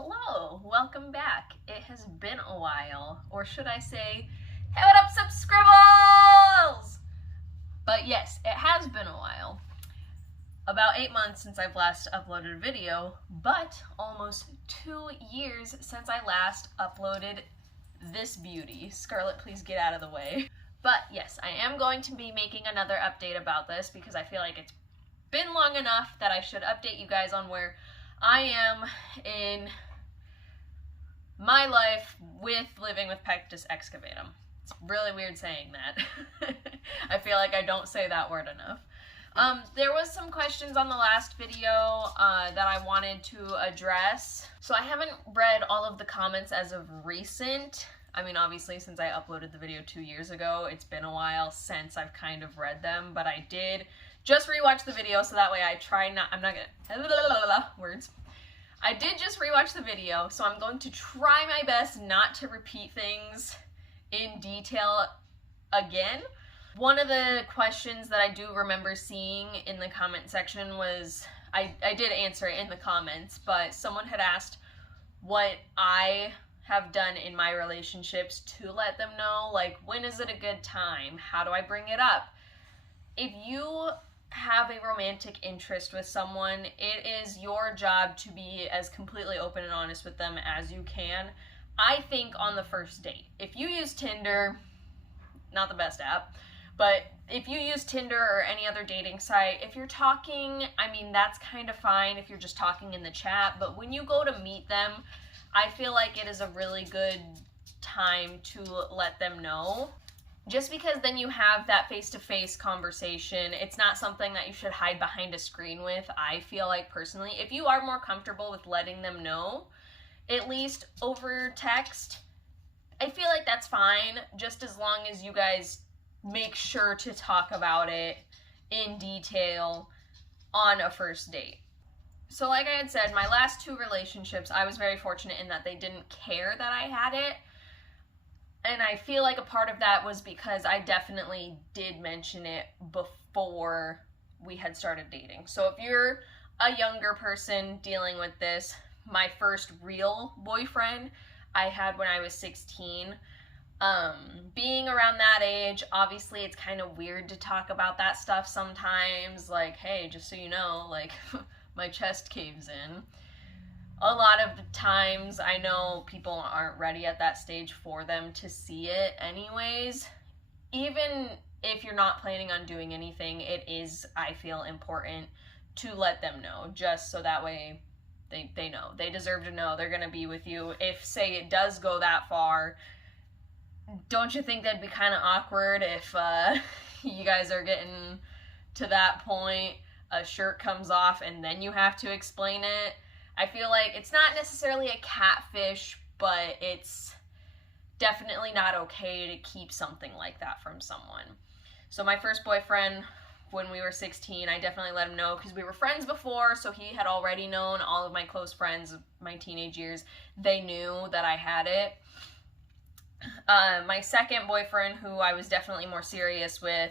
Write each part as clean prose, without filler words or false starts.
Hello, welcome back. It has been a while, or should I say, hey, what up, subscribbles? But yes, it has been a while. About 8 months since I've last uploaded a video, but almost 2 years since I last uploaded this beauty. Scarlett, please get out of the way. But yes, I am going to be making another update about this because I feel like it's been long enough that I should update you guys on where I am in my life with living with Pectus Excavatum. It's really weird saying that. I feel like I don't say that word enough. There was some questions on the last video that I wanted to address. So I haven't read all of the comments as of recent. I mean, obviously, since I uploaded the video 2 years ago, it's been a while since I've kind of read them, but I did just rewatch the video, so that way I try not, I'm not gonna, words. I did just rewatch the video, so I'm going to try my best not to repeat things in detail again. One of the questions that I do remember seeing in the comment section was, I did answer it in the comments, but someone had asked what I have done in my relationships to let them know, like, when is it a good time? How do I bring it up? If you have a romantic interest with someone, it is your job to be as completely open and honest with them as you can. I think on the first date, if you use Tinder, not the best app, but if you use Tinder or any other dating site, if you're talking, I mean, that's kind of fine if you're just talking in the chat, but when you go to meet them, I feel like it is a really good time to let them know. Just because then you have that face-to-face conversation, it's not something that you should hide behind a screen with, I feel like personally. If you are more comfortable with letting them know, at least over text, I feel like that's fine, just as long as you guys make sure to talk about it in detail on a first date. So like I had said, my last 2 relationships, I was very fortunate in that they didn't care that I had it. And I feel like a part of that was because I definitely did mention it before we had started dating. So if you're a younger person dealing with this, my first real boyfriend I had when I was 16. Being around that age, obviously it's kind of weird to talk about that stuff sometimes. Like, hey, just so you know, like, my chest caves in. A lot of the times, I know people aren't ready at that stage for them to see it anyways. Even if you're not planning on doing anything, it is, I feel, important to let them know, just so that way they know. They deserve to know they're going to be with you. If, say, it does go that far, don't you think that'd be kind of awkward if you guys are getting to that point, a shirt comes off, and then you have to explain it? I feel like it's not necessarily a catfish, but it's definitely not okay to keep something like that from someone. So my first boyfriend, when we were 16, I definitely let him know because we were friends before, so he had already known. All of my close friends of my teenage years, they knew that I had it. My second boyfriend, who I was definitely more serious with,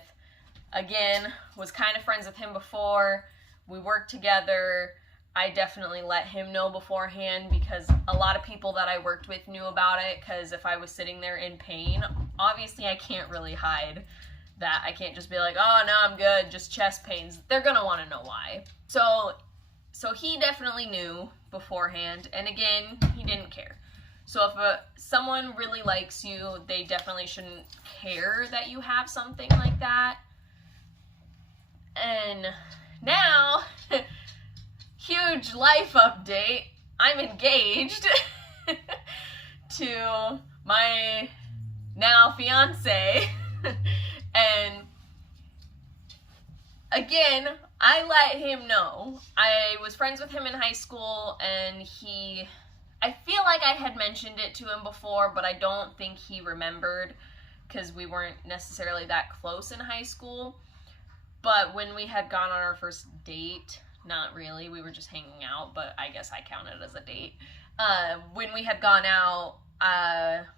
again, was kind of friends with him before. We worked together. I definitely let him know beforehand because a lot of people that I worked with knew about it, because if I was sitting there in pain, obviously I can't really hide that. I can't just be like, oh, no, I'm good, just chest pains. They're going to want to know why. So he definitely knew beforehand, and again, he didn't care. So if someone really likes you, they definitely shouldn't care that you have something like that. And now... huge life update. I'm engaged to my now fiance. And again, I let him know. I was friends with him in high school, and I feel like I had mentioned it to him before, but I don't think he remembered because we weren't necessarily that close in high school. But when we had gone on our first date, not really, we were just hanging out, but I guess I count it as a date. When we had gone out,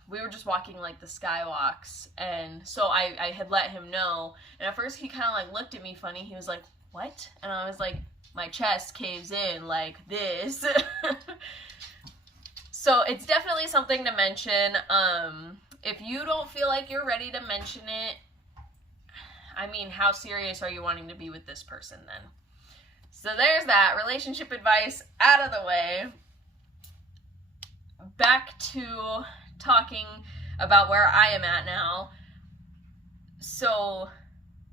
we were just walking like the skywalks, and so I had let him know, and at first he kind of like looked at me funny. He was like, what? And I was like, my chest caves in like this. So it's definitely something to mention. If you don't feel like you're ready to mention it, I mean, how serious are you wanting to be with this person then? So there's that. Relationship advice out of the way. Back to talking about where I am at now. So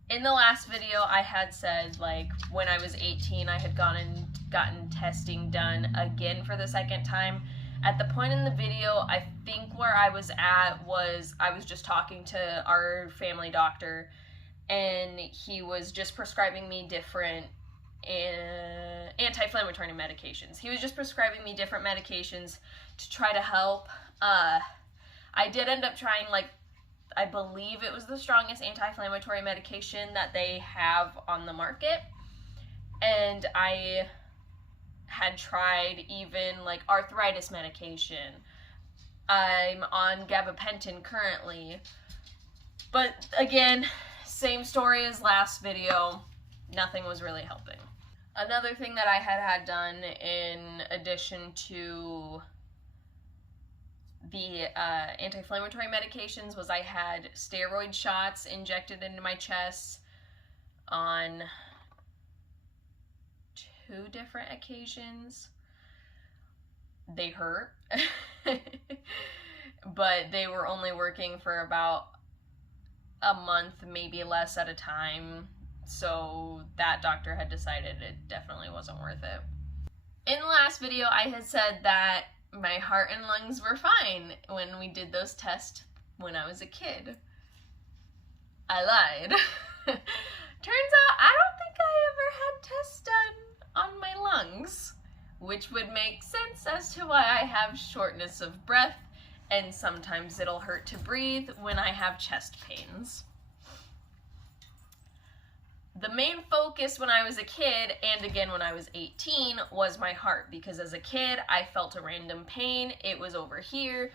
in the last video, I had said, like, when I was 18, I had gone and gotten testing done again for the second time. At the point in the video, I think where I was at was I was just talking to our family doctor, and he was just prescribing me different anti-inflammatory medications. He was just prescribing me different medications to try to help. I did end up trying, like, I believe it was the strongest anti-inflammatory medication that they have on the market. And I had tried even, like, arthritis medication. I'm on gabapentin currently. But again, same story as last video. Nothing was really helping. Another thing that I had done in addition to the anti-inflammatory medications was I had steroid shots injected into my chest on 2 different occasions. They hurt, but they were only working for about a month, maybe less at a time. So that doctor had decided it definitely wasn't worth it. In the last video, I had said that my heart and lungs were fine when we did those tests when I was a kid. I lied. Turns out I don't think I ever had tests done on my lungs, which would make sense as to why I have shortness of breath and sometimes it'll hurt to breathe when I have chest pains. The main focus when I was a kid, and again when I was 18, was my heart, because as a kid, I felt a random pain. It was over here.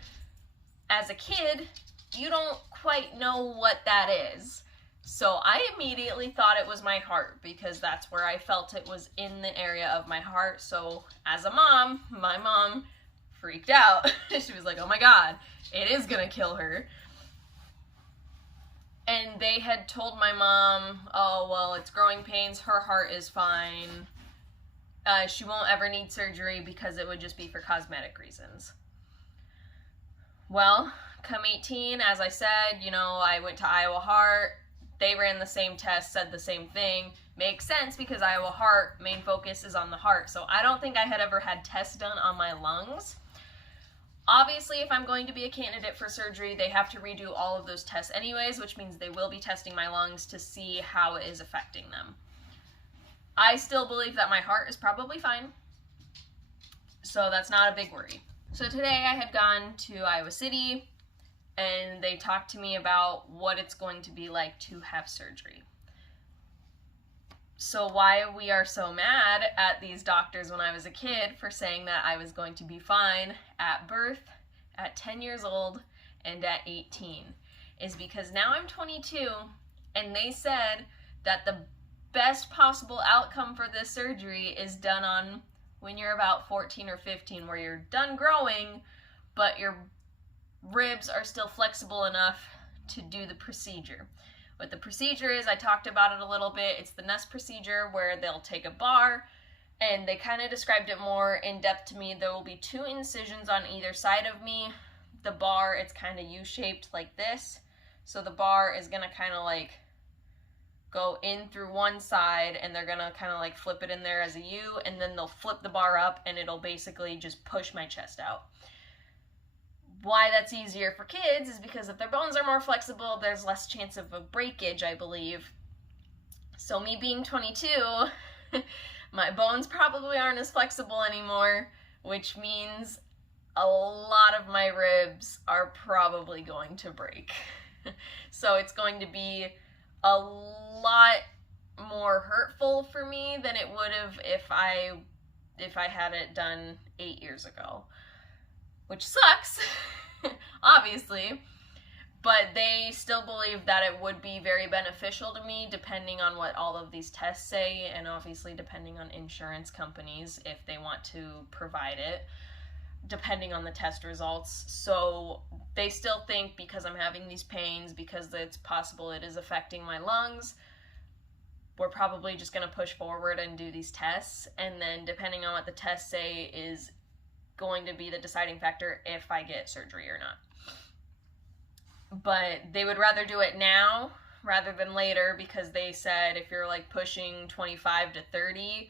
As a kid, you don't quite know what that is. So I immediately thought it was my heart, because that's where I felt it was in the area of my heart. So as a mom, my mom freaked out. She was like, oh my God, it is gonna kill her. And they had told my mom, oh, well, it's growing pains, her heart is fine. She won't ever need surgery because it would just be for cosmetic reasons. Well, come 18, as I said, you know, I went to Iowa Heart. They ran the same test, said the same thing. Makes sense because Iowa Heart, main focus is on the heart. So I don't think I had ever had tests done on my lungs. Obviously, if I'm going to be a candidate for surgery, they have to redo all of those tests anyways, which means they will be testing my lungs to see how it is affecting them. I still believe that my heart is probably fine, so that's not a big worry. So today I had gone to Iowa City, and they talked to me about what it's going to be like to have surgery. So why we are so mad at these doctors when I was a kid for saying that I was going to be fine at birth, at 10 years old, and at 18 is because now I'm 22 and they said that the best possible outcome for this surgery is done on when you're about 14 or 15, where you're done growing, but your ribs are still flexible enough to do the procedure. What the procedure is, I talked about it a little bit. It's the Nest procedure where they'll take a bar, and they kind of described it more in depth to me. There will be 2 incisions on either side of me. The bar, it's kind of U-shaped like this. So the bar is going to kind of like go in through one side, and they're going to kind of like flip it in there as a U, and then they'll flip the bar up, and it'll basically just push my chest out. Why that's easier for kids is because if their bones are more flexible, there's less chance of a breakage, I believe. So me being 22, my bones probably aren't as flexible anymore, which means a lot of my ribs are probably going to break. So it's going to be a lot more hurtful for me than it would have if I had it done 8 years ago. Which sucks, obviously, but they still believe that it would be very beneficial to me depending on what all of these tests say, and obviously depending on insurance companies if they want to provide it. depending on the test results. So they still think because I'm having these pains, because it's possible it is affecting my lungs, we're probably just going to push forward and do these tests. And then depending on what the tests say is going to be the deciding factor if I get surgery or not. But they would rather do it now rather than later, because they said if you're like pushing 25 to 30,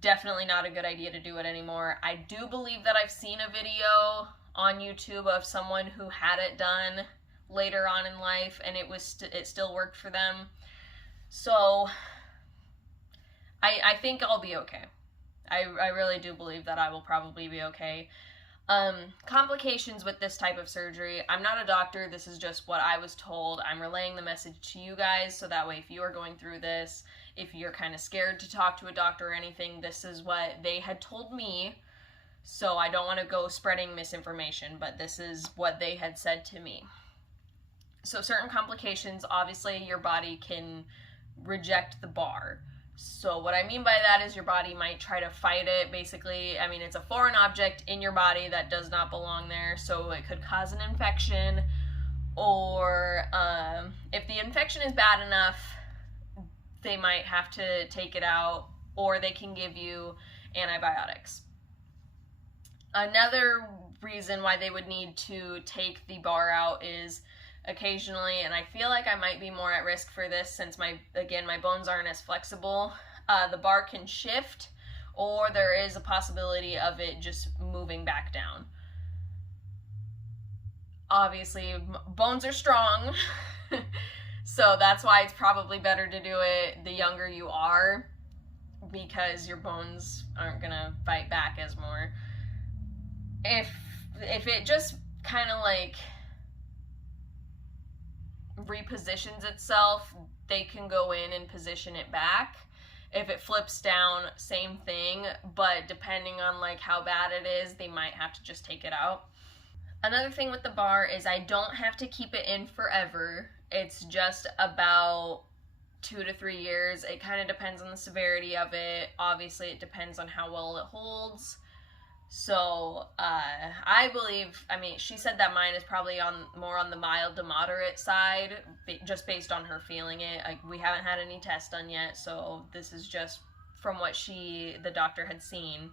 definitely not a good idea to do it anymore. I do believe that I've seen a video on YouTube of someone who had it done later on in life and it still worked for them. So I think I'll be okay. I really do believe that I will probably be okay. Complications with this type of surgery. I'm not a doctor. This is just what I was told. I'm relaying the message to you guys, so that way if you are going through this, if you're kind of scared to talk to a doctor or anything, this is what they had told me. So I don't want to go spreading misinformation, but this is what they had said to me. So certain complications, obviously your body can reject the bar. So what I mean by that is your body might try to fight it. Basically, I mean, it's a foreign object in your body that does not belong there. So it could cause an infection, or if the infection is bad enough, they might have to take it out, or they can give you antibiotics. Another reason why they would need to take the bar out is occasionally, and I feel like I might be more at risk for this since my bones aren't as flexible, the bar can shift, or there is a possibility of it just moving back down. Obviously, bones are strong, so that's why it's probably better to do it the younger you are, because your bones aren't gonna fight back as more. If it just kind of like repositions itself, they can go in and position it back. If it flips down, same thing, but depending on like how bad it is, they might have to just take it out. Another thing with the bar is I don't have to keep it in forever. It's just about 2 to 3 years. It kind of depends on the severity of it. Obviously, it depends on how well it holds. So I believe, I mean, she said that mine is probably more on the mild to moderate side, just based on her feeling it. Like, we haven't had any tests done yet, so this is just from what the doctor had seen.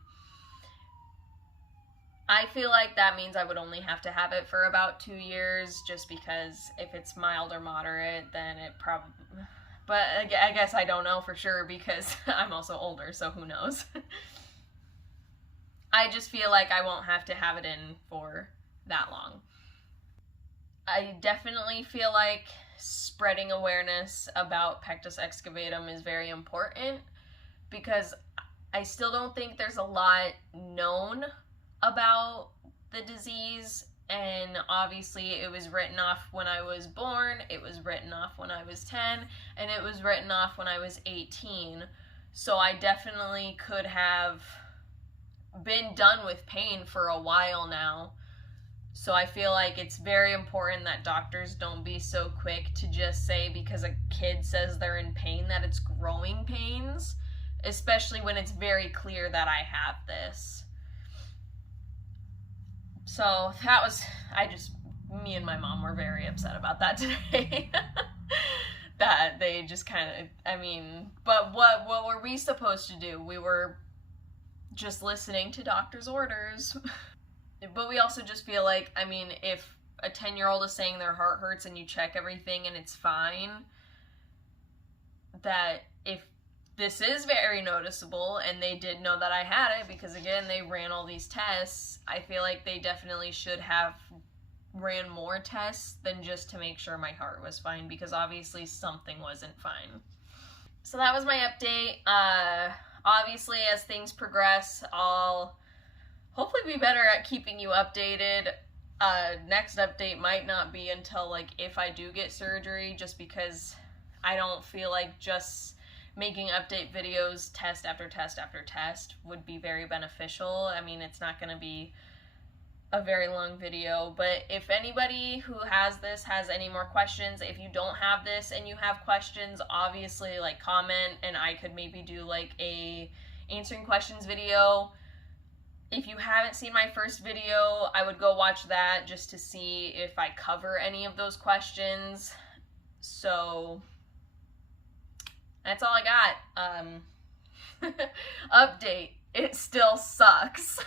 I feel like that means I would only have to have it for about 2 years, just because if it's mild or moderate, then it probably, but I guess I don't know for sure because I'm also older, so who knows. I just feel like I won't have to have it in for that long. I definitely feel like spreading awareness about Pectus Excavatum is very important, because I still don't think there's a lot known about the disease, and obviously it was written off when I was born, it was written off when I was 10, and it was written off when I was 18. So I definitely could have been done with pain for a while now. So I feel like it's very important that doctors don't be so quick to just say because a kid says they're in pain that it's growing pains, especially when it's very clear that I have this. So that was, me and my mom were very upset about that today. That they just kind of, but what were we supposed to do? We were just listening to doctor's orders. But we also just feel like, if a 10-year-old is saying their heart hurts and you check everything and it's fine, that if this is very noticeable and they did know that I had it, because again, they ran all these tests, I feel like they definitely should have ran more tests than just to make sure my heart was fine, because obviously something wasn't fine. So that was my update. Obviously, as things progress, I'll hopefully be better at keeping you updated. Next update might not be until, if I do get surgery, just because I don't feel like just making update videos test after test after test would be very beneficial. It's not going to be a very long video, but if anybody who has this has any more questions, if you don't have this and you have questions, obviously comment, and I could maybe do a answering questions video. If you haven't seen my first video, I would go watch that just to see if I cover any of those questions. So that's all I got. Update, it still sucks.